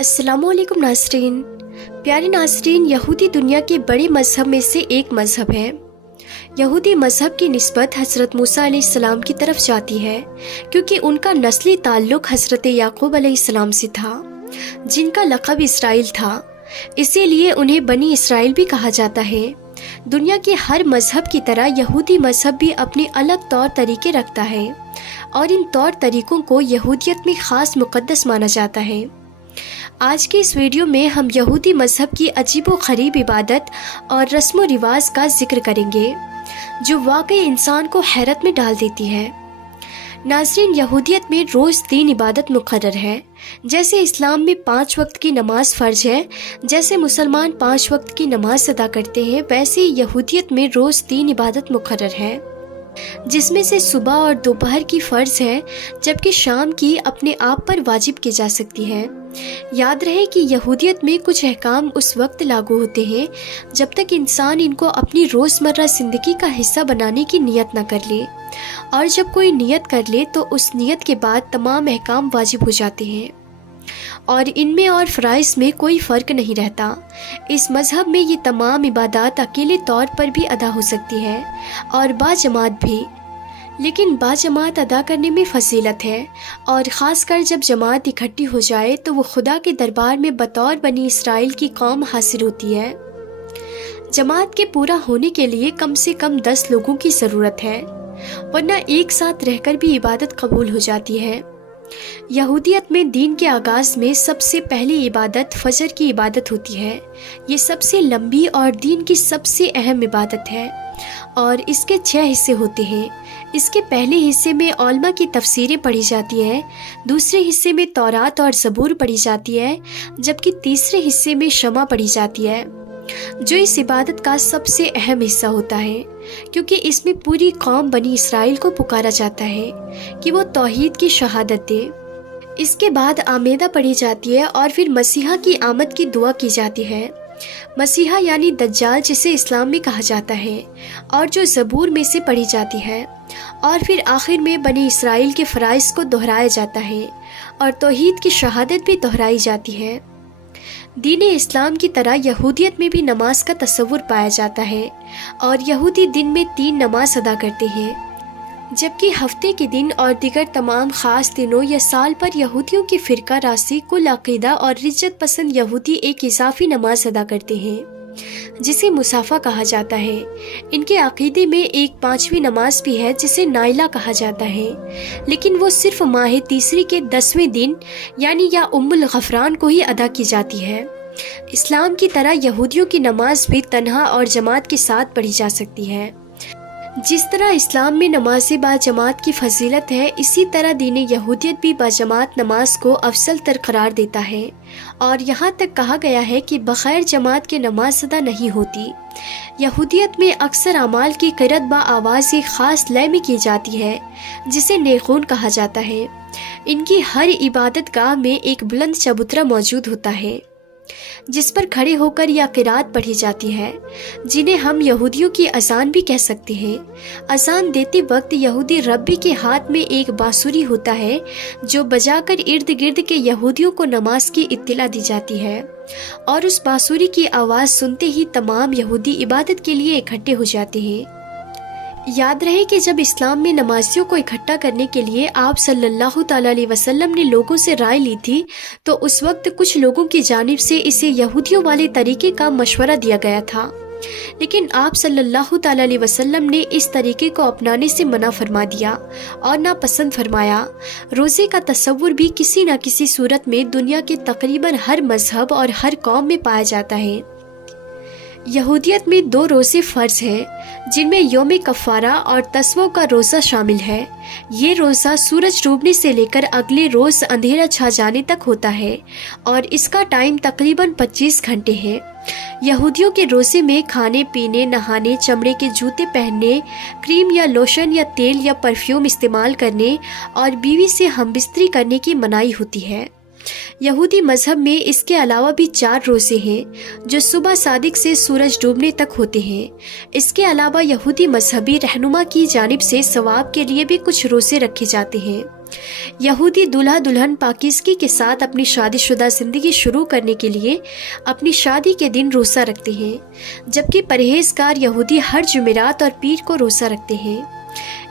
अस्सलामु अलैकुम नाज़रीन। प्यारे नाज़रीन, यहूदी दुनिया के बड़े मज़हब में से एक मज़हब है। यहूदी मज़हब की निस्बत हज़रत मूसा अलैहिस्सलाम की तरफ जाती है क्योंकि उनका नस्ली ताल्लुक़ हज़रत याक़ूब अलैहिस्सलाम से था, जिनका लक़ब इसराइल था। इसीलिए उन्हें बनी इसराइल भी कहा जाता है। दुनिया के हर मज़हब की तरह यहूदी मज़हब भी अपने अलग तौर तरीके रखता है और इन तौर तरीक़ों को यहूदियत में ख़ास मुक़द्दस माना जाता है। आज के इस वीडियो में हम यहूदी मज़हब की अजीबो ग़रीब इबादत और रस्म व रिवाज का जिक्र करेंगे जो वाकई इंसान को हैरत में डाल देती है। नाज़रीन, यहूदियत में रोज़ 3 इबादत मुक़र्रर है। जैसे इस्लाम में 5 वक्त की नमाज फ़र्ज है, जैसे मुसलमान 5 वक्त की नमाज अदा करते हैं, वैसे यहूदियत में रोज़ 3 इबादत मुक़र्रर है, जिसमें से सुबह और दोपहर की फ़र्ज़ है, जबकि शाम की अपने आप पर वाजिब की जा सकती है। याद रहे कि यहूदियत में कुछ अहकाम उस वक्त लागू होते हैं जब तक इंसान इनको अपनी रोज़मर्रा ज़िंदगी का हिस्सा बनाने की नीयत न कर ले, और जब कोई नियत कर ले तो उस नियत के बाद तमाम अहकाम वाजिब हो जाते हैं और इनमें और फ़राइज़ में कोई फ़र्क नहीं रहता। इस मज़हब में ये तमाम इबादत अकेले तौर पर भी अदा हो सकती है और बाजमात भी, लेकिन बाजमात अदा करने में फजीलत है, और ख़ास कर जब जमात इकट्ठी हो जाए तो वो खुदा के दरबार में बतौर बनी इसराइल की कौम हासिल होती है। जमात के पूरा होने के लिए कम से कम 10 लोगों की ज़रूरत है, वरना एक साथ रहकर भी इबादत कबूल हो जाती है। यहूदियत में दीन के आगाज़ में सबसे पहली इबादत फ़जर की इबादत होती है। ये सबसे लंबी और दीन की सबसे अहम इबादत है और इसके 6 हिस्से होते हैं। इसके पहले हिस्से में औलमा की तफसीरें पढ़ी जाती है, दूसरे हिस्से में तौरात और ज़बूर पढ़ी जाती है, जबकि तीसरे हिस्से में शमा पढ़ी जाती है, जो इस इबादत का सबसे अहम हिस्सा होता है, क्योंकि इसमें पूरी कौम बनी इसराइल को पुकारा जाता है कि वो तौहीद की शहादत दे। इसके बाद आमेदा पढ़ी जाती है और फिर मसीहा की आमद की दुआ की जाती है। मसीहा यानी दज्जाल, जिसे इस्लाम में कहा जाता है, और जो ज़बूर में से पढ़ी जाती है, और फिर आखिर में बनी इसराइल के फ़राइज़ को दोहराया जाता है और तौहीद की शहादत भी दोहराई जाती है। दीन इस्लाम की तरह यहूदियत में भी नमाज का तस्वुर पाया जाता है और यहूदी दिन में 3 नमाज अदा करते हैं, जबकि हफ्ते के दिन और दिगर तमाम ख़ास दिनों या साल पर यहूदियों की फ़िरका रासी, कुल अक़ीदा और रिज्जत पसंद यहूदी एक इज़ाफ़ी नमाज अदा करते हैं जिसे मुसाफ़ा कहा जाता है। इनके अक़ीदे में एक 5वीं नमाज भी है जिसे नाइला कहा जाता है, लेकिन वो सिर्फ़ माह तीसरी के 10वें दिन यानी या उम्मुल गफ़रान को ही अदा की जाती है। इस्लाम की तरह यहूदियों की नमाज भी तन्हा और जमात के साथ पढ़ी जा सकती है। जिस तरह इस्लाम में नमाज बाजमात की फजीलत है, इसी तरह दीन यहूदियत भी बाजमात नमाज को अफसल तर करार देता है और यहाँ तक कहा गया है कि बग़ैर जमात के नमाज अदा नहीं होती। यहूदियत में अक्सर अमाल की क़िरत बा आवाज़ एक ख़ास लय में की जाती है जिसे नेगून कहा जाता है। इनकी हर इबादत गाह में एक बुलंद चबूतरा मौजूद होता है जिस पर खड़े होकर या क़िरात पढ़ी जाती है, जिन्हें हम यहूदियों की अज़ान भी कह सकते हैं। अज़ान देते वक्त यहूदी रब्बी के हाथ में एक बांसुरी होता है जो बजाकर इर्द गिर्द के यहूदियों को नमाज की इत्तिला दी जाती है, और उस बांसुरी की आवाज़ सुनते ही तमाम यहूदी इबादत के लिए इकट्ठे हो जाते हैं। याद रहे कि जब इस्लाम में नमाजियों को इकट्ठा करने के लिए आप सल्लल्लाहु ताला अलैहि वसल्लम ने लोगों से राय ली थी, तो उस वक्त कुछ लोगों की जानिब से इसे यहूदियों वाले तरीके का मशवरा दिया गया था, लेकिन आप सल्लल्लाहु ताला अलैहि वसल्लम ने इस तरीके को अपनाने से मना फरमा दिया और नापसंद फरमाया। रोज़े का तस्वुर भी किसी न किसी सूरत में दुनिया के तकरीबन हर मज़हब और हर कौम में पाया जाता है। यहूदियत में 2 रोज़े फ़र्ज़ हैं जिनमें यौम कफ़ारा और तस्वों का रोज़ा शामिल है। ये रोज़ा सूरज डूबने से लेकर अगले रोज़ अंधेरा छा जाने तक होता है और इसका टाइम तकरीबन 25 घंटे है। यहूदियों के रोज़े में खाने पीने, नहाने, चमड़े के जूते पहनने, क्रीम या लोशन या तेल या परफ्यूम इस्तेमाल करने और बीवी से हमबिस्तरी करने की मनाही होती है। यहूदी मज़हब में इसके अलावा भी 4 रोज़े हैं जो सुबह सादिक से सूरज डूबने तक होते हैं। इसके अलावा यहूदी मजहबी रहनुमा की जानिब से सवाब के लिए भी कुछ रोज़े रखे जाते हैं। यहूदी दूल्हा दुल्हन पाकीज़गी के साथ अपनी शादीशुदा ज़िंदगी शुरू करने के लिए अपनी शादी के दिन रोज़ा रखते हैं, जबकि परहेज़गार यहूदी हर जुमेरात और पीर को रोज़ा रखते हैं।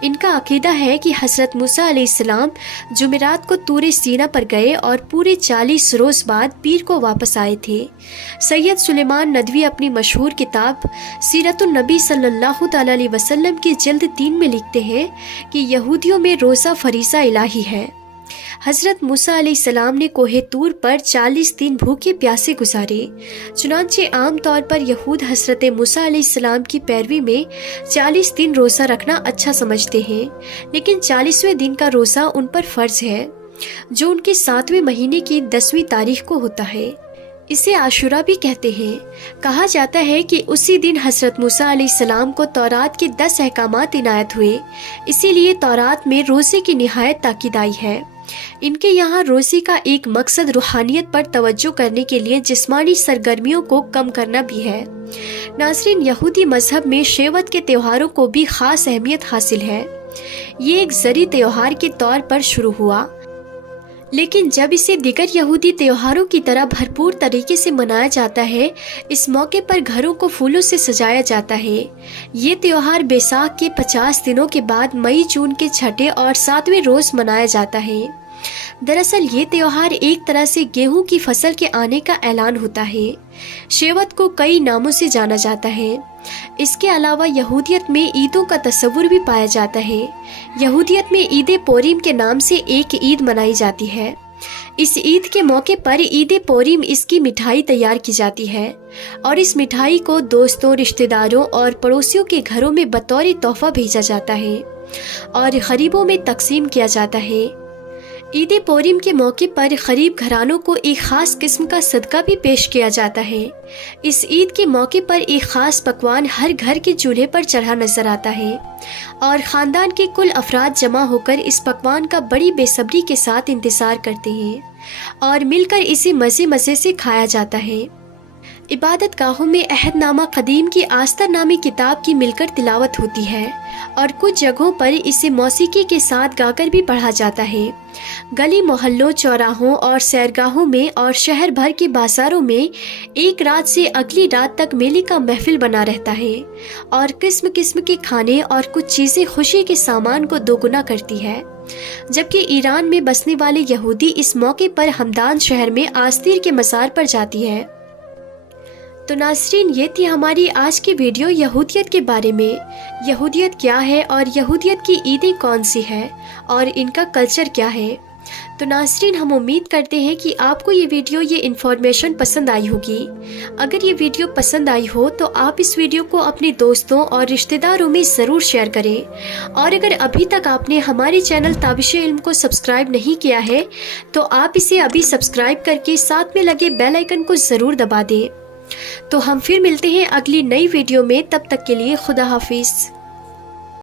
इनका अकीदा है कि हज़रत मूसा अलैहिस्सलाम जुमेरात को तूरे सीना पर गए और पूरे 40 रोज़ बाद पीर को वापस आए थे। सैयद सुलेमान नदवी अपनी मशहूर किताब सीरतुन नबी सल्लल्लाहु तआला अलैहि वसल्लम की जिल्द 3 में लिखते हैं कि यहूदियों में रोज़ा फरीज़ा इलाही है। हज़रत मूसा अलैहिस्सलाम ने कोहे तूर पर 40 दिन भूखे प्यासे गुजारे। चुनांचे आम तौर पर यहूद हज़रत मूसा अलैहिस्सलाम की पैरवी में 40 दिन रोज़ा रखना अच्छा समझते हैं, लेकिन 40वें दिन का रोज़ा उन पर फ़र्ज़ है, जो उनके 7वें महीने की 10वीं तारीख को होता है। इसे आशुरा भी कहते हैं। कहा जाता है कि उसी दिन हज़रत मूसा अलैहिस्सलाम को तौरात के 10 अहकामात इनायत हुए, इसीलिए तौरात में रोज़े की निहायत ताकीद आई है। इनके यहाँ रोज़े का एक मकसद रूहानियत पर तवज्जो करने के लिए जिस्मानी सरगर्मियों को कम करना भी है। नाज़रीन, यहूदी मज़हब में शेवत के त्योहारों को भी ख़ास अहमियत हासिल है। ये एक ज़री त्योहार के तौर पर शुरू हुआ, लेकिन जब इसे दीगर यहूदी त्योहारों की तरह भरपूर तरीके से मनाया जाता है, इस मौके पर घरों को फूलों से सजाया जाता है। ये त्योहार बैसाख के 50 दिनों के बाद मई जून के 6ठे और 7वें रोज़ मनाया जाता है। दरअसल ये त्योहार एक तरह से गेहूं की फसल के आने का ऐलान होता है। शेवत को कई नामों से जाना जाता है। इसके अलावा यहूदियत में ईदों का तस्वुर भी पाया जाता है। यहूदियत में ईद पोरीम के नाम से एक ईद मनाई जाती है। इस ईद के मौके पर ईद पोरीम इसकी मिठाई तैयार की जाती है और इस मिठाई को दोस्तों, रिश्तेदारों और पड़ोसियों के घरों में बतौर तोहफा भेजा जाता है और गरीबों में तकसीम किया जाता है। ईद पोरीम के मौके पर गरीब घरानों को एक ख़ास किस्म का सदका भी पेश किया जाता है। इस ईद के मौके पर एक ख़ास पकवान हर घर के चूल्हे पर चढ़ा नजर आता है और ख़ानदान के कुल अफराद जमा होकर इस पकवान का बड़ी बेसब्री के साथ इंतज़ार करते हैं और मिलकर इसे मज़े मज़े से खाया जाता है। इबादत गाहों में अहदनामा कदीम की आस्तर नामी किताब की मिलकर तिलावत होती है और कुछ जगहों पर इसे मौसीकी के साथ गाकर भी पढ़ा जाता है। गली मोहल्लों, चौराहों और सैरगाहों में और शहर भर के बाजारों में एक रात से अगली रात तक मेले का महफिल बना रहता है और किस्म किस्म के खाने और कुछ चीज़ें खुशी के सामान को दोगुना करती है। जबकि ईरान में बसने वाले यहूदी इस मौके पर हमदान शहर में आस्तीर के मज़ार पर जाती है। तो नाज़रीन, ये थी हमारी आज की वीडियो यहूदियत के बारे में। यहूदियत क्या है और यहूदियत की ईदें कौन सी है और इनका कल्चर क्या है। तो नाज़रीन, हम उम्मीद करते हैं कि आपको ये वीडियो, ये इन्फॉर्मेशन पसंद आई होगी। अगर ये वीडियो पसंद आई हो तो आप इस वीडियो को अपने दोस्तों और रिश्तेदारों में ज़रूर शेयर करें और अगर अभी तक आपने हमारे चैनल ताबिशे इल्म को सब्सक्राइब नहीं किया है तो आप इसे अभी सब्सक्राइब करके साथ में लगे बेल आइकन को ज़रूर दबा दें। तो हम फिर मिलते हैं अगली नई वीडियो में। तब तक के लिए खुदा हाफिज़।